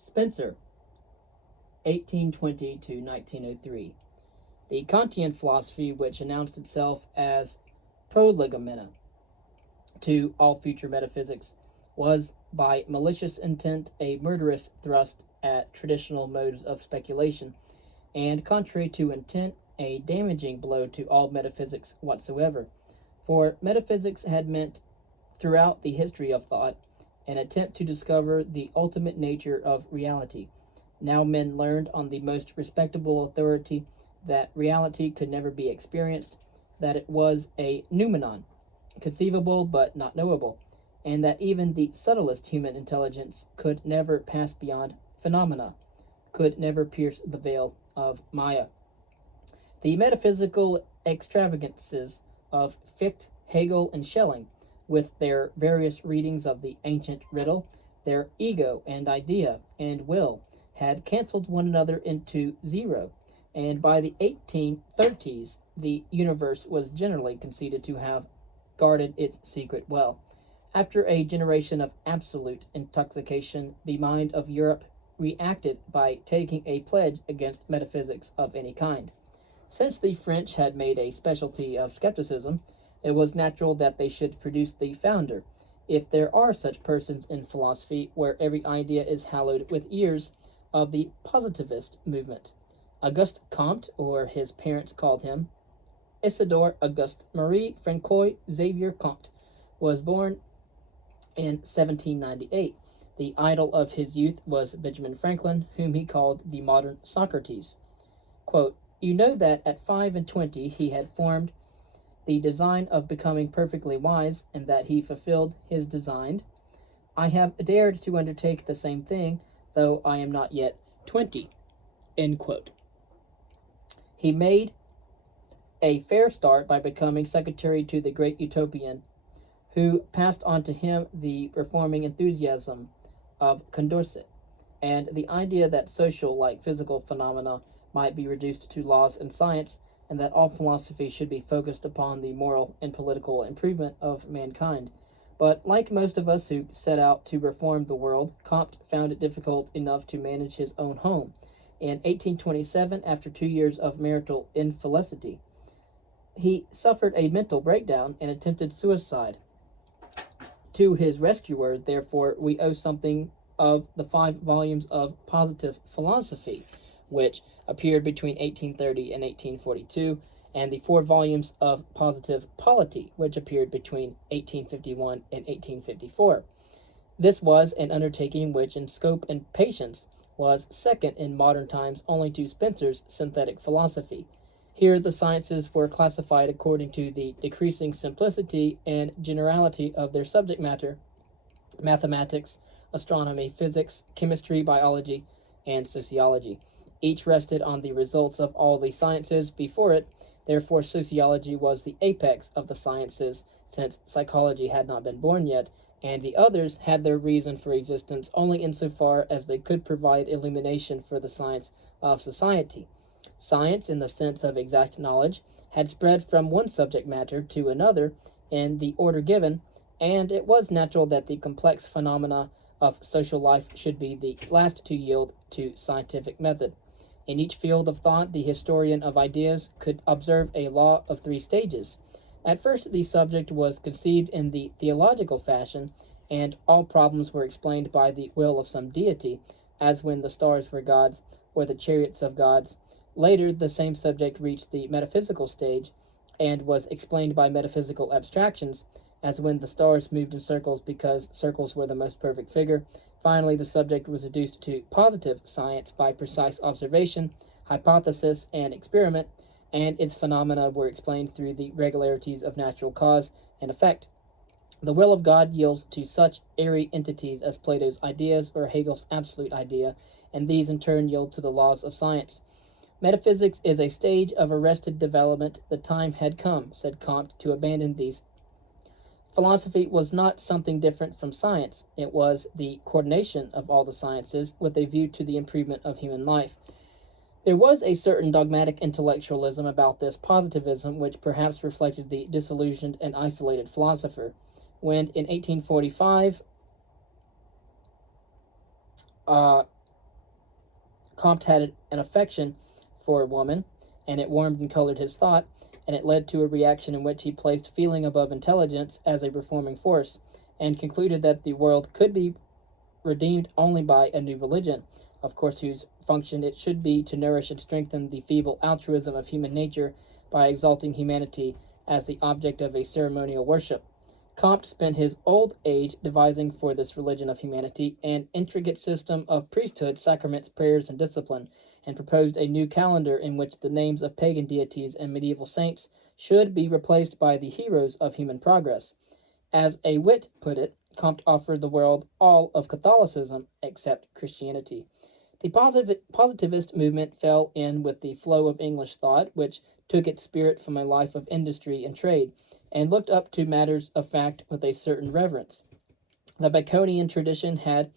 Spencer, 1820 to 1903. The Kantian philosophy, which announced itself as prolegomena to all future metaphysics, was by malicious intent a murderous thrust at traditional modes of speculation, and contrary to intent, a damaging blow to all metaphysics whatsoever. For metaphysics had meant, throughout the history of thought, an attempt to discover the ultimate nature of reality. Now men learned on the most respectable authority that reality could never be experienced, that it was a noumenon, conceivable but not knowable, and that even the subtlest human intelligence could never pass beyond phenomena, could never pierce the veil of Maya. The metaphysical extravagances of Fichte, Hegel, and Schelling, with their various readings of the ancient riddle, their ego and idea and will, had cancelled one another into zero, and by the 1830s the universe was generally conceded to have guarded its secret well. After a generation of absolute intoxication, the mind of Europe reacted by taking a pledge against metaphysics of any kind. Since the French had made a specialty of skepticism, it was natural that they should produce the founder, if there are such persons in philosophy, where every idea is hallowed with years, of the positivist movement. Auguste Comte, or his parents called him, Isidore Auguste Marie Francois Xavier Comte, was born in 1798. The idol of his youth was Benjamin Franklin, whom he called the modern Socrates. Quote, "You know that at 25 he had formed the design of becoming perfectly wise, and that he fulfilled his design. I have dared to undertake the same thing, though I am not yet 20. End quote. He made a fair start by becoming secretary to the great utopian, who passed on to him the reforming enthusiasm of Condorcet, and the idea that social, like physical phenomena, might be reduced to laws and science, and that all philosophy should be focused upon the moral and political improvement of mankind. But like most of us who set out to reform the world, Comte found it difficult enough to manage his own home. In 1827, after 2 years of marital infelicity, he suffered a mental breakdown and attempted suicide. To his rescuer, therefore, we owe something of the 5 volumes of Positive Philosophy, which appeared between 1830 and 1842, and the 4 volumes of Positive Polity, which appeared between 1851 and 1854. This was an undertaking which, in scope and patience, was second in modern times only to Spencer's Synthetic Philosophy. Here the sciences were classified according to the decreasing simplicity and generality of their subject matter: mathematics, astronomy, physics, chemistry, biology, and sociology. Each rested on the results of all the sciences before it. Therefore, sociology was the apex of the sciences, since psychology had not been born yet, and the others had their reason for existence only insofar as they could provide illumination for the science of society. Science, in the sense of exact knowledge, had spread from one subject matter to another in the order given, and it was natural that the complex phenomena of social life should be the last to yield to scientific method. In each field of thought, the historian of ideas could observe a law of 3 stages. At first, the subject was conceived in the theological fashion, and all problems were explained by the will of some deity, as when the stars were gods, or the chariots of gods. Later, the same subject reached the metaphysical stage, and was explained by metaphysical abstractions, as when the stars moved in circles because circles were the most perfect figure. Finally, the subject was reduced to positive science by precise observation, hypothesis, and experiment, and its phenomena were explained through the regularities of natural cause and effect. The will of God yields to such airy entities as Plato's ideas or Hegel's absolute idea, and these in turn yield to the laws of science. Metaphysics is a stage of arrested development. The time had come, said Comte, to abandon these. Philosophy was not something different from science. It was the coordination of all the sciences with a view to the improvement of human life. There was a certain dogmatic intellectualism about this positivism which perhaps reflected the disillusioned and isolated philosopher. When, in 1845, Comte had an affection for a woman, and it warmed and colored his thought, and it led to a reaction in which he placed feeling above intelligence as a reforming force, and concluded that the world could be redeemed only by a new religion, of course, whose function it should be to nourish and strengthen the feeble altruism of human nature by exalting humanity as the object of a ceremonial worship. Comte spent his old age devising for this religion of humanity an intricate system of priesthood, sacraments, prayers, and discipline, and proposed a new calendar in which the names of pagan deities and medieval saints should be replaced by the heroes of human progress. As a wit put it, Comte offered the world all of Catholicism except Christianity. The positivist movement fell in with the flow of English thought, which took its spirit from a life of industry and trade, and looked up to matters of fact with a certain reverence. The Baconian tradition had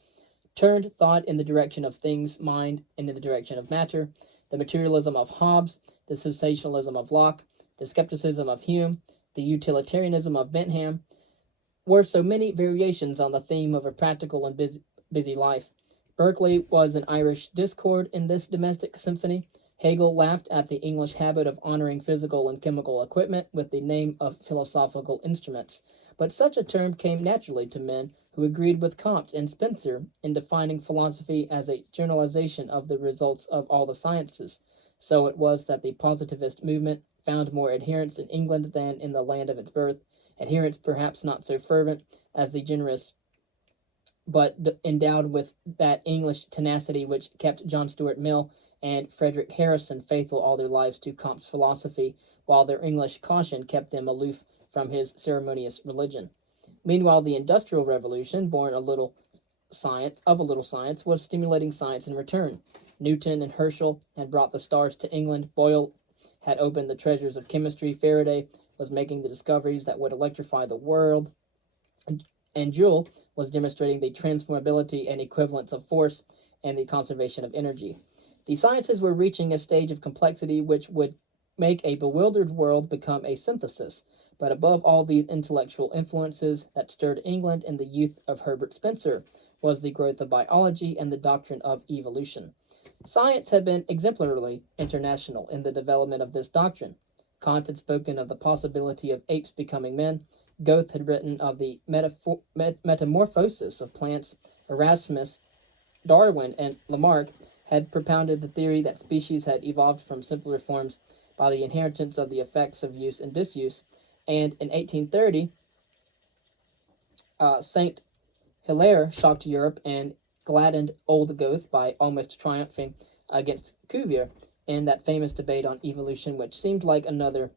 turned thought in the direction of things, mind, and in the direction of matter. The materialism of Hobbes, the sensationalism of Locke, the skepticism of Hume, the utilitarianism of Bentham were so many variations on the theme of a practical and busy life. Berkeley was an Irish discord in this domestic symphony. Hegel laughed at the English habit of honoring physical and chemical equipment with the name of philosophical instruments. But such a term came naturally to men who agreed with Comte and Spencer in defining philosophy as a generalization of the results of all the sciences. So it was that the positivist movement found more adherents in England than in the land of its birth, adherents perhaps not so fervent as the generous, but endowed with that English tenacity which kept John Stuart Mill and Frederick Harrison faithful all their lives to Comte's philosophy, while their English caution kept them aloof from his ceremonious religion. Meanwhile, the Industrial Revolution, born of a little science, was stimulating science in return. Newton and Herschel had brought the stars to England. Boyle had opened the treasures of chemistry. Faraday was making the discoveries that would electrify the world. And Joule was demonstrating the transformability and equivalence of force and the conservation of energy. The sciences were reaching a stage of complexity which would make a bewildered world become a synthesis. But above all these intellectual influences that stirred England in the youth of Herbert Spencer was the growth of biology and the doctrine of evolution. Science had been exemplarily international in the development of this doctrine. Kant had spoken of the possibility of apes becoming men. Goethe had written of the metamorphosis of plants. Erasmus, Darwin, and Lamarck had propounded the theory that species had evolved from simpler forms by the inheritance of the effects of use and disuse. And in 1830, Saint Hilaire shocked Europe and gladdened old Goethe by almost triumphing against Cuvier in that famous debate on evolution, which seemed like another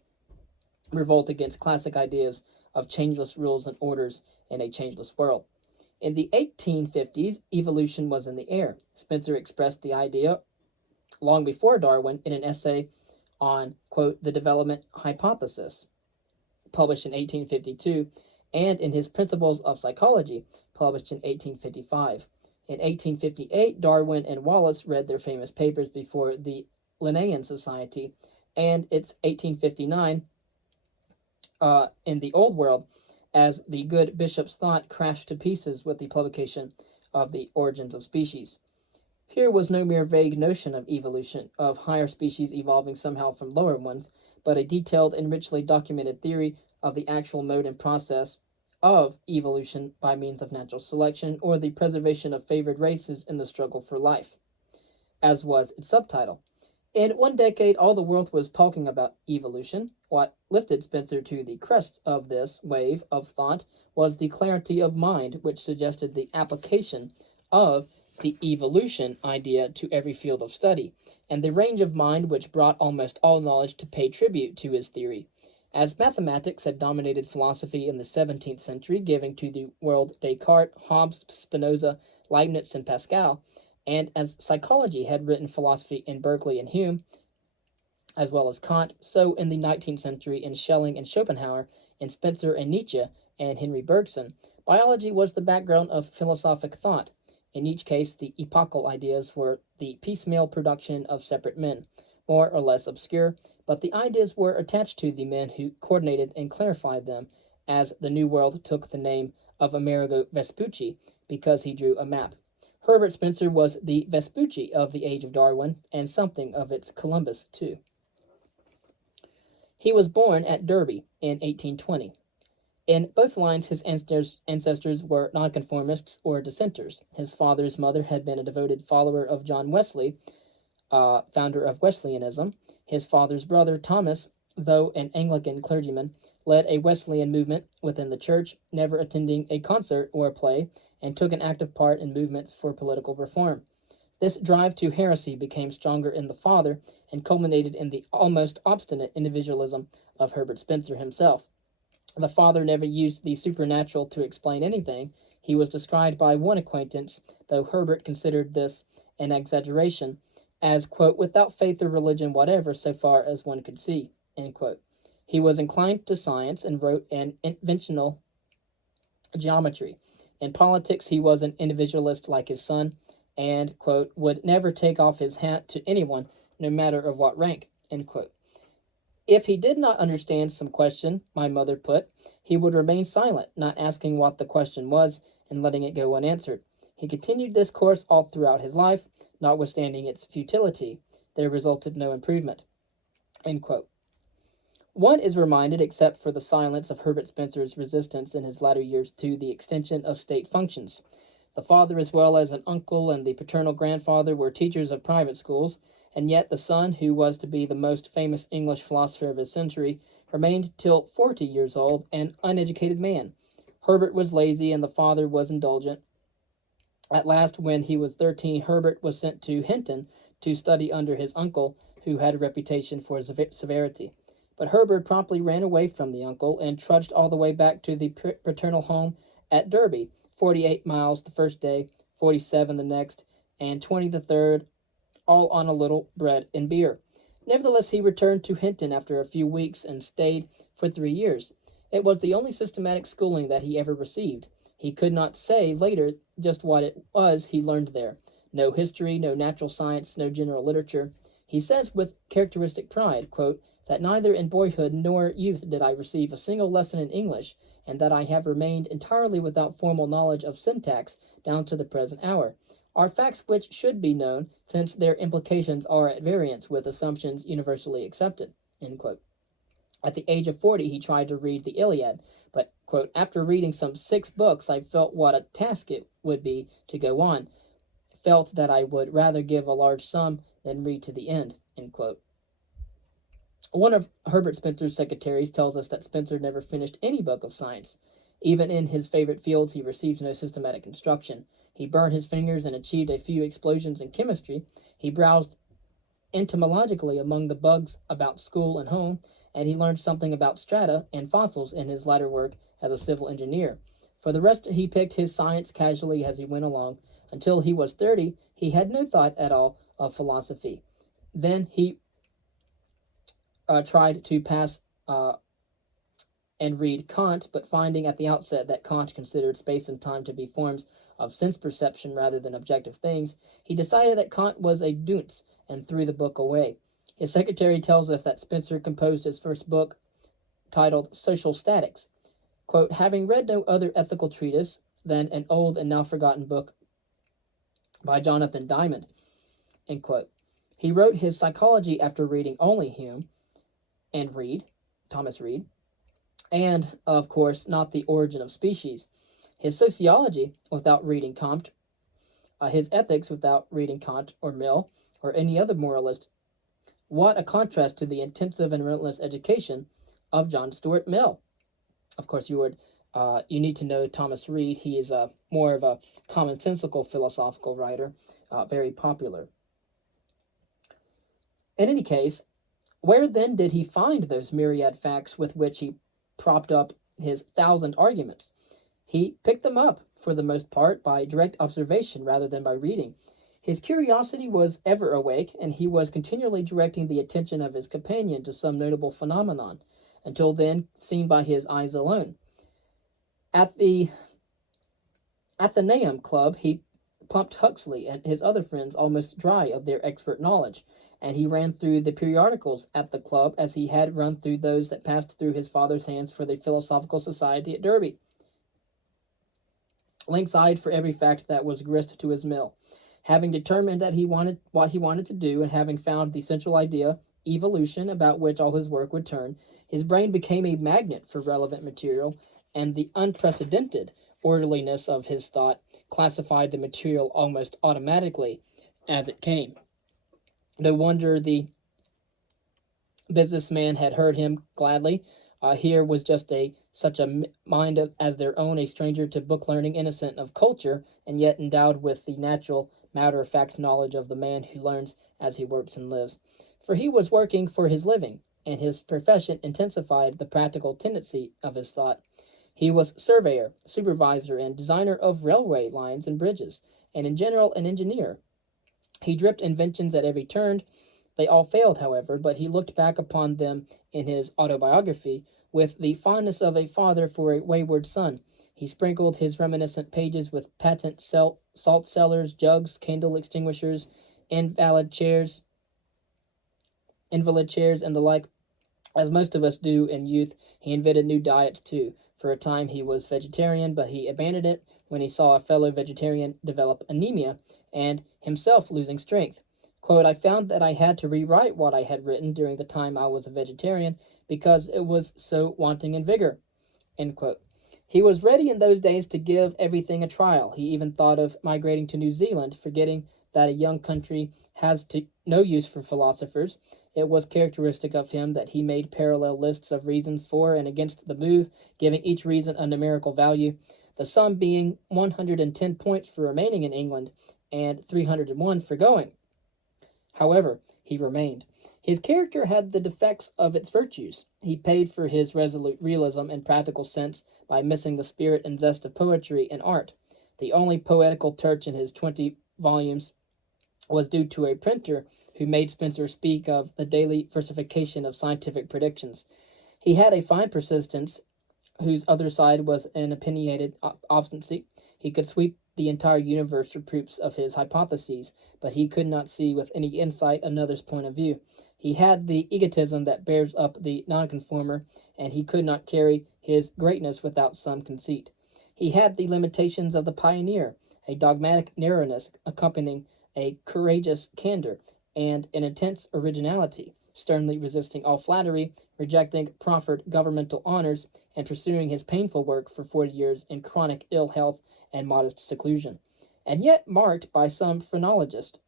revolt against classic ideas of changeless rules and orders in a changeless world. In the 1850s, evolution was in the air. Spencer expressed the idea long before Darwin in an essay on, quote, the development hypothesis, published in 1852, and in his Principles of Psychology, published in 1855. In 1858, Darwin and Wallace read their famous papers before the Linnean Society, and it's 1859 in the Old World, as the good bishop's thought crashed to pieces with the publication of The Origins of Species. Here was no mere vague notion of evolution, of higher species evolving somehow from lower ones, but a detailed and richly documented theory of the actual mode and process of evolution by means of natural selection, or the preservation of favored races in the struggle for life, as was its subtitle. In one decade, all the world was talking about evolution. What lifted Spencer to the crest of this wave of thought was the clarity of mind, which suggested the application of the evolution idea to every field of study, and the range of mind which brought almost all knowledge to pay tribute to his theory. As mathematics had dominated philosophy in the 17th century, giving to the world Descartes, Hobbes, Spinoza, Leibniz, and Pascal, and as psychology had written philosophy in Berkeley and Hume, as well as Kant, so in the 19th century in Schelling and Schopenhauer, in Spencer and Nietzsche, and Henry Bergson, biology was the background of philosophic thought. In each case, the epochal ideas were the piecemeal production of separate men, more or less obscure, but the ideas were attached to the men who coordinated and clarified them, as the New World took the name of Amerigo Vespucci because he drew a map. Herbert Spencer was the Vespucci of the age of Darwin, and something of its Columbus, too. He was born at Derby in 1820. In both lines, his ancestors were nonconformists or dissenters. His father's mother had been a devoted follower of John Wesley, founder of Wesleyanism. His father's brother, Thomas, though an Anglican clergyman, led a Wesleyan movement within the church, never attending a concert or a play, and took an active part in movements for political reform. This drive to heresy became stronger in the father and culminated in the almost obstinate individualism of Herbert Spencer himself. The father never used the supernatural to explain anything. He was described by one acquaintance, though Herbert considered this an exaggeration, as, quote, without faith or religion whatever so far as one could see, end quote. He was inclined to science and wrote an inventional geometry. In politics, he was an individualist like his son and, quote, would never take off his hat to anyone, no matter of what rank, end quote. If he did not understand some question, my mother put, he would remain silent, not asking what the question was and letting it go unanswered. He continued this course all throughout his life, notwithstanding its futility. There resulted no improvement, end quote. One is reminded, except for the silence, of Herbert Spencer's resistance in his latter years to the extension of state functions. The father, as well as an uncle and the paternal grandfather, were teachers of private schools, and yet the son, who was to be the most famous English philosopher of his century, remained till 40 years old an uneducated man. Herbert was lazy, and the father was indulgent. At last, when he was 13, Herbert was sent to Hinton to study under his uncle, who had a reputation for severity. But Herbert promptly ran away from the uncle and trudged all the way back to the paternal home at Derby, 48 miles the first day, 47 the next, and 20 the third, all on a little bread and beer. Nevertheless, he returned to Hinton after a few weeks and stayed for 3 years. It was the only systematic schooling that he ever received. He could not say later just what it was he learned there. No history, no natural science, no general literature. He says with characteristic pride, quote, that neither in boyhood nor youth did I receive a single lesson in English, and that I have remained entirely without formal knowledge of syntax down to the present hour, are facts which should be known, since their implications are at variance with assumptions universally accepted, end quote. At the age of 40, he tried to read the Iliad, but, quote, after reading some 6 books, I felt what a task it would be to go on, felt that I would rather give a large sum than read to the end, end quote. One of Herbert Spencer's secretaries tells us that Spencer never finished any book of science. Even in his favorite fields, he received no systematic instruction. He burned his fingers and achieved a few explosions in chemistry. He browsed entomologically among the bugs about school and home, and he learned something about strata and fossils in his latter work as a civil engineer. For the rest, he picked his science casually as he went along. Until he was 30, he had no thought at all of philosophy. Then he tried to pass and read Kant, but finding at the outset that Kant considered space and time to be forms of sense perception rather than objective things, he decided that Kant was a dunce and threw the book away. His secretary tells us that Spencer composed his first book, titled Social Statics, quote, having read no other ethical treatise than an old and now forgotten book by Jonathan Diamond, end quote. He wrote his psychology after reading only Hume and Thomas Reid, and, of course, not The Origin of Species. His sociology without reading Comte, his ethics without reading Kant or Mill or any other moralist. What a contrast to the intensive and relentless education of John Stuart Mill. Of course, you need to know Thomas Reid. He is more of a commonsensical philosophical writer, very popular. In any case, where then did he find those myriad facts with which he propped up his 1,000 arguments? He picked them up, for the most part, by direct observation rather than by reading. His curiosity was ever awake, and he was continually directing the attention of his companion to some notable phenomenon, until then seen by his eyes alone. At the Athenaeum Club, he pumped Huxley and his other friends almost dry of their expert knowledge, and he ran through the periodicals at the club as he had run through those that passed through his father's hands for the Philosophical Society at Derby. Lynx-eyed for every fact that was grist to his mill. Having determined that he wanted what he wanted to do, and having found the central idea, evolution, about which all his work would turn, his brain became a magnet for relevant material, and the unprecedented orderliness of his thought classified the material almost automatically as it came. No wonder the businessman had heard him gladly. Here was just such a mind as their own, a stranger to book learning, innocent of culture, and yet endowed with the natural matter-of-fact knowledge of the man who learns as he works and lives. For he was working for his living, and his profession intensified the practical tendency of his thought. He was surveyor, supervisor, and designer of railway lines and bridges, and in general an engineer. He dripped inventions at every turn. They all failed, however, but he looked back upon them in his autobiography with the fondness of a father for a wayward son. He sprinkled his reminiscent pages with patent salt cellars, jugs, candle extinguishers, invalid chairs, invalid chairs, and the like. As most of us do in youth, he invented new diets too. For a time he was vegetarian, but he abandoned it when he saw a fellow vegetarian develop anemia and himself losing strength. Quote, I found that I had to rewrite what I had written during the time I was a vegetarian because it was so wanting in vigor. End quote. He was ready in those days to give everything a trial. He even thought of migrating to New Zealand, forgetting that a young country has no use for philosophers. It was characteristic of him that he made parallel lists of reasons for and against the move, giving each reason a numerical value, the sum being 110 points for remaining in England and 301 for going. However, he remained. His character had the defects of its virtues. He paid for his resolute realism and practical sense by missing the spirit and zest of poetry and art. The only poetical touch in his 20 volumes was due to a printer who made Spencer speak of the daily versification of scientific predictions. He had a fine persistence, whose other side was an opinionated obstinacy. He could sweep the entire universe for proofs of his hypotheses, but he could not see with any insight another's point of view. He had the egotism that bears up the nonconformer, and he could not carry his greatness without some conceit. He had the limitations of the pioneer, a dogmatic narrowness accompanying a courageous candor, and an intense originality, sternly resisting all flattery, rejecting proffered governmental honors, and pursuing his painful work for 40 years in chronic ill health and modest seclusion, and yet marked by some phrenologist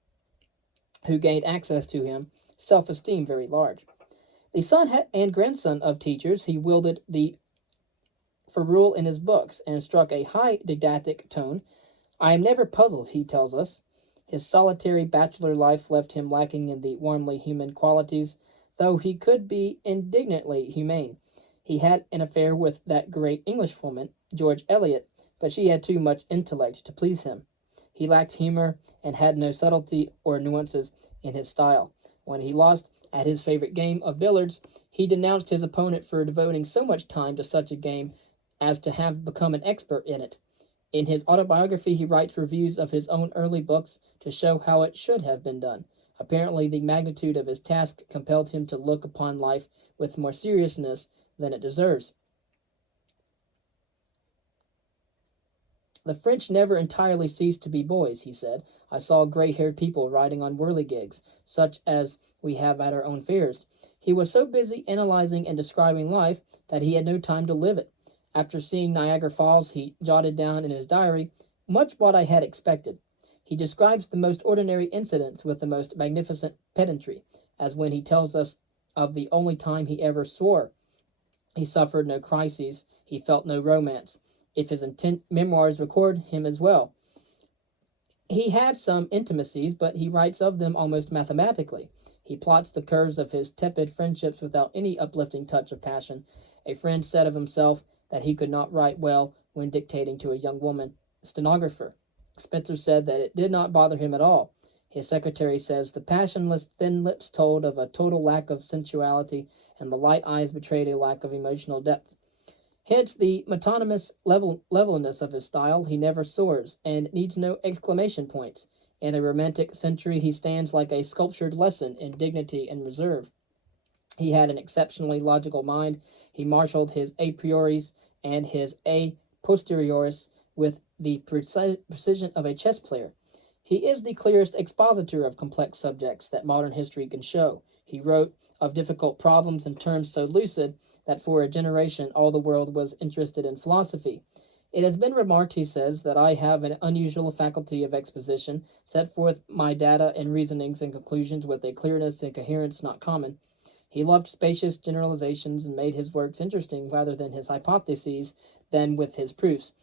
who gained access to him, self-esteem very large. The son and grandson of teachers, he wielded the ferule in his books and struck a high didactic tone. I am never puzzled, he tells us. His solitary bachelor life left him lacking in the warmly human qualities, though he could be indignantly humane. He had an affair with that great Englishwoman, George Eliot, but she had too much intellect to please him. He lacked humor and had no subtlety or nuances in his style. When he lost at his favorite game of billiards, he denounced his opponent for devoting so much time to such a game as to have become an expert in it. In his autobiography, he writes reviews of his own early books to show how it should have been done. Apparently, the magnitude of his task compelled him to look upon life with more seriousness than it deserves. The French never entirely ceased to be boys, he said. I saw gray-haired people riding on whirligigs, such as we have at our own fairs. He was so busy analyzing and describing life that he had no time to live it. After seeing Niagara Falls, he jotted down in his diary much what I had expected. He describes the most ordinary incidents with the most magnificent pedantry, as when he tells us of the only time he ever swore. He suffered no crises, he felt no romance. If his memoirs record him as well. He had some intimacies, but he writes of them almost mathematically. He plots the curves of his tepid friendships without any uplifting touch of passion. A friend said of himself that he could not write well when dictating to a young woman stenographer. Spencer said that it did not bother him at all. His secretary says the passionless thin lips told of a total lack of sensuality, and the light eyes betrayed a lack of emotional depth. Hence the metonymous levelness of his style. He never soars, and needs no exclamation points. In a romantic century, he stands like a sculptured lesson in dignity and reserve. He had an exceptionally logical mind. He marshaled his a prioris and his a posterioris with the precision of a chess player. He is the clearest expositor of complex subjects that modern history can show. He wrote of difficult problems in terms so lucid that for a generation all the world was interested in philosophy. It has been remarked, he says, that I have an unusual faculty of exposition, set forth my data and reasonings and conclusions with a clearness and coherence not common. He loved spacious generalizations and made his works interesting rather than his hypotheses than with his proofs.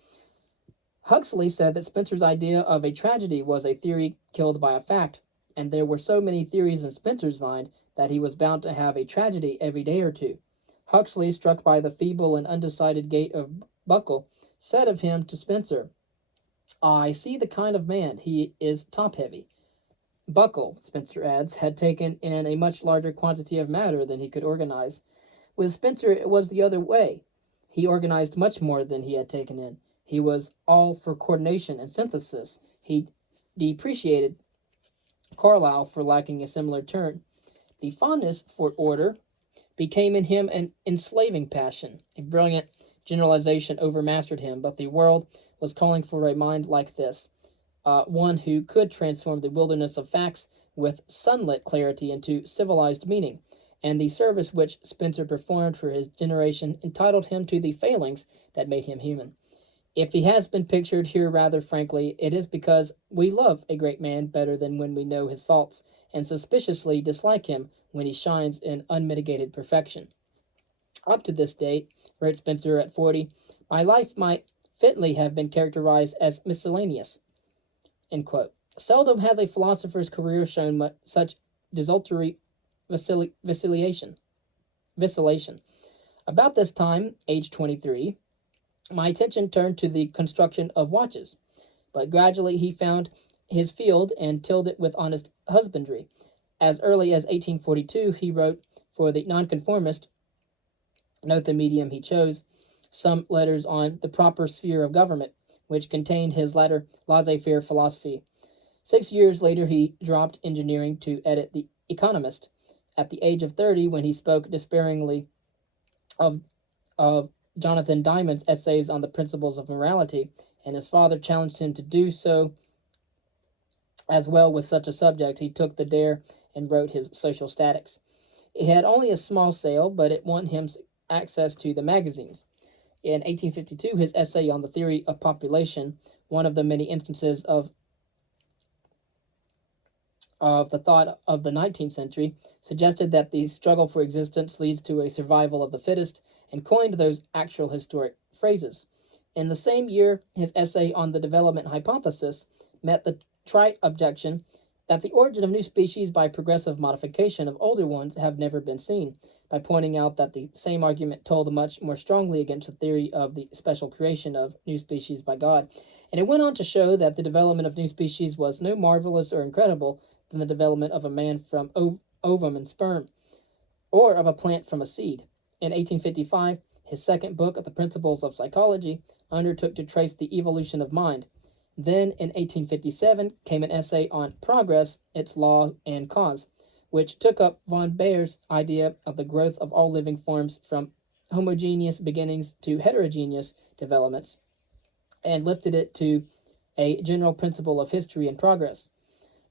Huxley said that Spencer's idea of a tragedy was a theory killed by a fact, and there were so many theories in Spencer's mind that he was bound to have a tragedy every day or two. Huxley, struck by the feeble and undecided gait of Buckle, said of him to Spencer, "I see the kind of man. He is top-heavy." Buckle, Spencer adds, had taken in a much larger quantity of matter than he could organize. With Spencer, it was the other way. He organized much more than he had taken in. He was all for coordination and synthesis. He depreciated Carlyle for lacking a similar turn. The fondness for order became in him an enslaving passion. A brilliant generalization overmastered him, but the world was calling for a mind like this, one who could transform the wilderness of facts with sunlit clarity into civilized meaning, and the service which Spencer performed for his generation entitled him to the failings that made him human. If he has been pictured here rather frankly, it is because we love a great man better than when we know his faults, and suspiciously dislike him when he shines in unmitigated perfection. Up to this date, wrote Spencer at 40, my life might fitly have been characterized as miscellaneous. End quote. Seldom has a philosopher's career shown such desultory vacillation. About this time, age 23, my attention turned to the construction of watches, but gradually he found his field and tilled it with honest husbandry. As early as 1842, he wrote for the Nonconformist, note the medium he chose, some letters on the proper sphere of government, which contained his latter laissez-faire philosophy. 6 years later, he dropped engineering to edit The Economist. At the age of 30, when he spoke despairingly of Jonathan Diamond's essays on the principles of morality, and his father challenged him to do so as well with such a subject, he took the dare and wrote his Social Statics. It had only a small sale, but it won him access to the magazines. In 1852, his essay on the theory of population, one of the many instances of the thought of the 19th century, suggested that the struggle for existence leads to a survival of the fittest, and coined those actual historic phrases. In the same year, his essay on the development hypothesis met the trite objection that the origin of new species by progressive modification of older ones have never been seen, by pointing out that the same argument told much more strongly against the theory of the special creation of new species by God. And it went on to show that the development of new species was no marvelous or incredible than the development of a man from ovum and sperm, or of a plant from a seed. In 1855, his second book of the Principles of Psychology undertook to trace the evolution of mind. Then, in 1857, came an essay on Progress, its Law and Cause, which took up von Bayer's idea of the growth of all living forms from homogeneous beginnings to heterogeneous developments, and lifted it to a general principle of history and progress.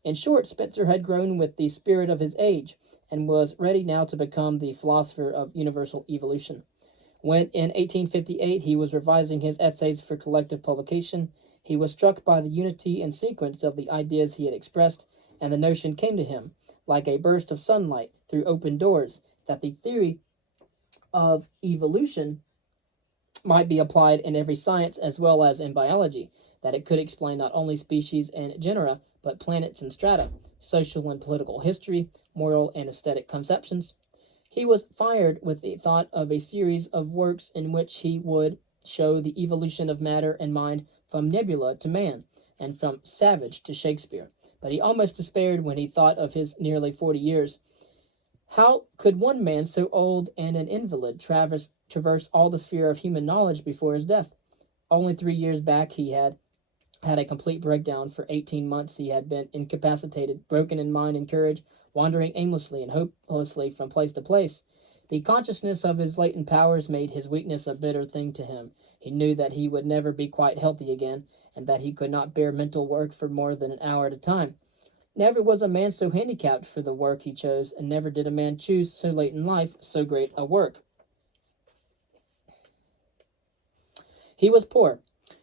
In short, Spencer had grown with the spirit of his age, and was ready now to become the philosopher of universal evolution. When in 1858 he was revising his essays for collective publication, he was struck by the unity and sequence of the ideas he had expressed, and the notion came to him, like a burst of sunlight through open doors, that the theory of evolution might be applied in every science as well as in biology, that it could explain not only species and genera, but planets and strata, social and political history, moral and aesthetic conceptions. He was fired with the thought of a series of works in which he would show the evolution of matter and mind from nebula to man, and from Savage to Shakespeare. But he almost despaired when he thought of his nearly 40 years. How could one man so old and an invalid traverse all the sphere of human knowledge before his death? Only 3 years back he had a complete breakdown. For 18 months he had been incapacitated, broken in mind and courage, wandering aimlessly and hopelessly from place to place. The consciousness of his latent powers made his weakness a bitter thing to him. He knew that he would never be quite healthy again, and that he could not bear mental work for more than an hour at a time. Never was a man so handicapped for the work he chose, and never did a man choose so late in life so great a work. He was poor.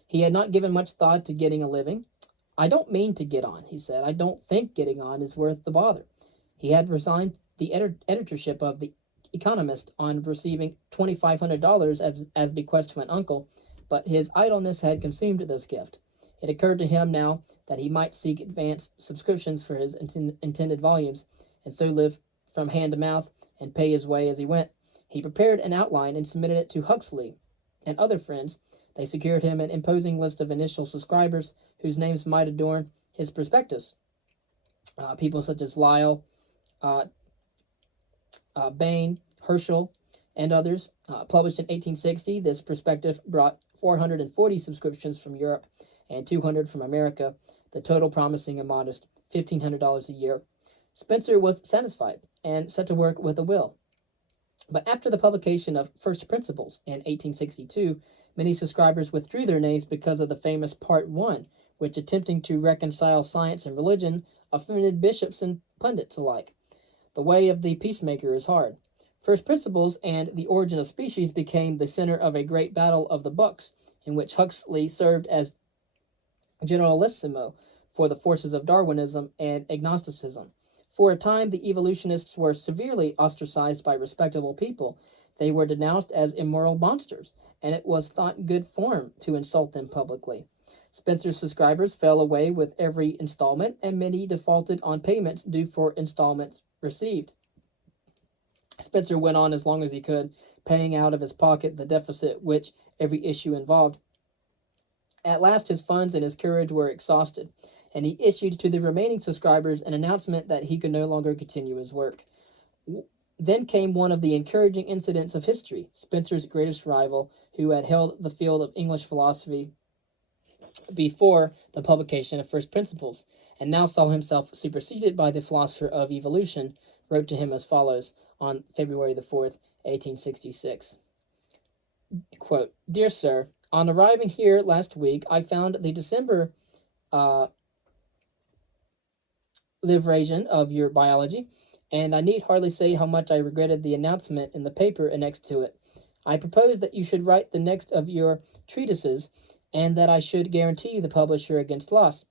He had not given much thought to getting a living. I don't mean to get on, he said. I don't think getting on is worth the bother. He had resigned the editorship of the Economist on receiving $2,500 as bequest from an uncle, but his idleness had consumed this gift. It occurred to him now that he might seek advance subscriptions for his intended volumes, and so live from hand to mouth and pay his way as he went. He prepared an outline and submitted it to Huxley and other friends. They secured him an imposing list of initial subscribers whose names might adorn his prospectus. People such as Lyell, Bain, Herschel, and others. Published in 1860, this prospectus brought 440 subscriptions from Europe and 200 from America, the total promising a modest $1,500 a year. Spencer was satisfied and set to work with a will. But after the publication of First Principles in 1862, many subscribers withdrew their names because of the famous Part 1, which, attempting to reconcile science and religion, offended bishops and pundits alike. The way of the peacemaker is hard. First Principles and The Origin of Species became the center of a great battle of the books, in which Huxley served as generalissimo for the forces of Darwinism and agnosticism. For a time, the evolutionists were severely ostracized by respectable people. They were denounced as immoral monsters, and it was thought good form to insult them publicly. Spencer's subscribers fell away with every installment, and many defaulted on payments due for installments received. Spencer went on as long as he could, paying out of his pocket the deficit which every issue involved. At last his funds and his courage were exhausted, and he issued to the remaining subscribers an announcement that he could no longer continue his work. Then came one of the encouraging incidents of history. Spencer's greatest rival, who had held the field of English philosophy before the publication of First Principles, and now saw himself superseded by the philosopher of evolution, wrote to him as follows on February the 4th, 1866. Quote, Dear Sir, on arriving here last week, I found the December liberation of your biology, and I need hardly say how much I regretted the announcement in the paper annexed to it. I propose that you should write the next of your treatises, and that I should guarantee the publisher against loss.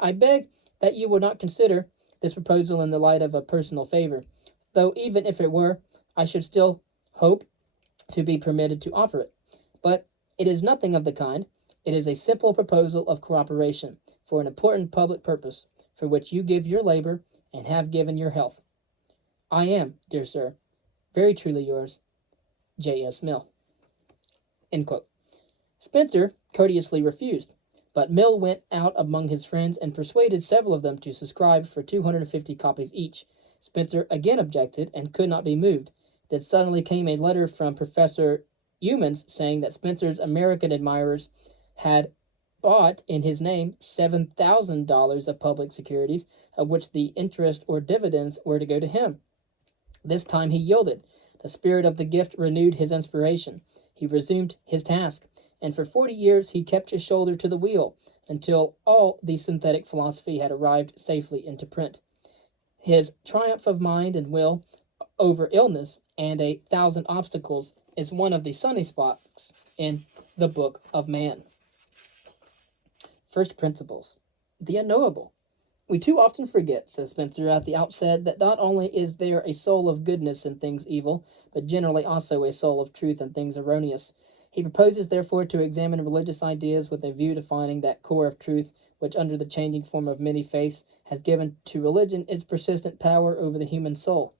I beg that you will not consider this proposal in the light of a personal favor, though even if it were, I should still hope to be permitted to offer it. But it is nothing of the kind. It is a simple proposal of cooperation for an important public purpose, for which you give your labor and have given your health. I am, dear sir, very truly yours, J.S. Mill. End quote. Spencer courteously refused, but Mill went out among his friends and persuaded several of them to subscribe for 250 copies each. Spencer again objected and could not be moved. Then suddenly came a letter from Professor Youmans saying that Spencer's American admirers had bought in his name $7,000 of public securities, of which the interest or dividends were to go to him. This time he yielded. The spirit of the gift renewed his inspiration. He resumed his task, and for 40 years he kept his shoulder to the wheel until all the synthetic philosophy had arrived safely into print. His triumph of mind and will over illness and 1,000 obstacles is one of the sunny spots in the Book of Man. First Principles. The unknowable. We too often forget, says Spencer at the outset, that not only is there a soul of goodness in things evil, but generally also a soul of truth in things erroneous. He proposes, therefore, to examine religious ideas with a view to finding that core of truth which, under the changing form of many faiths, has given to religion its persistent power over the human soul.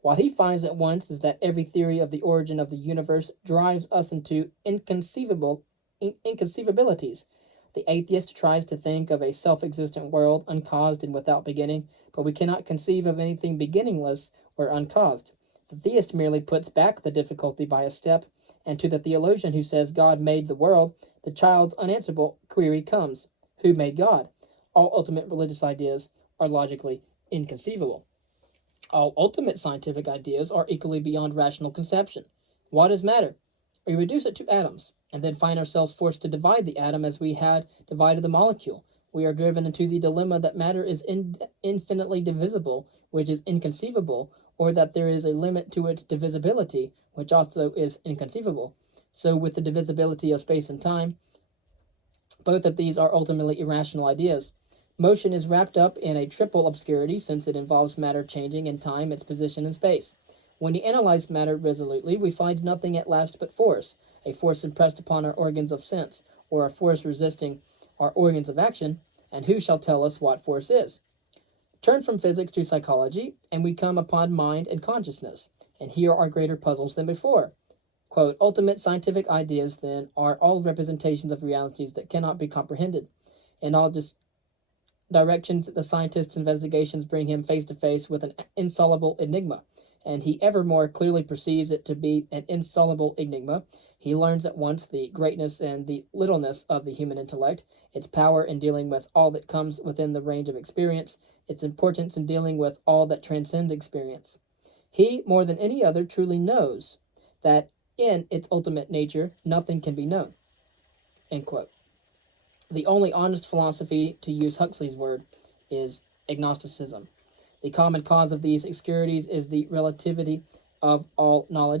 What he finds at once is that every theory of the origin of the universe drives us into inconceivabilities. The atheist tries to think of a self-existent world, uncaused and without beginning, but we cannot conceive of anything beginningless or uncaused. The theist merely puts back the difficulty by a step, and to the theologian who says God made the world, the child's unanswerable query comes: who made God? All ultimate religious ideas are logically inconceivable. All ultimate scientific ideas are equally beyond rational conception. What is matter? We reduce it to atoms. and then find ourselves forced to divide the atom as we had divided the molecule. We are driven into the dilemma that matter is infinitely divisible, which is inconceivable, or that there is a limit to its divisibility, which also is inconceivable. So, with the divisibility of space and time, both of these are ultimately irrational ideas. Motion is wrapped up in a triple obscurity since it involves matter changing in time its position in space. When we analyze matter resolutely, we find nothing at last but force, a force impressed upon our organs of sense, or a force resisting our organs of action, and who shall tell us what force is? Turn from physics to psychology, and we come upon mind and consciousness, and here are greater puzzles than before. Quote, ultimate scientific ideas, then, are all representations of realities that cannot be comprehended. In all directions, the scientist's investigations bring him face to face with an insoluble enigma, and he ever more clearly perceives it to be an insoluble enigma. He learns at once the greatness and the littleness of the human intellect, its power in dealing with all that comes within the range of experience, its importance in dealing with all that transcends experience. He, more than any other, truly knows that in its ultimate nature, nothing can be known. End quote. The only honest philosophy, to use Huxley's word, is agnosticism. The common cause of these obscurities is the relativity of all knowledge.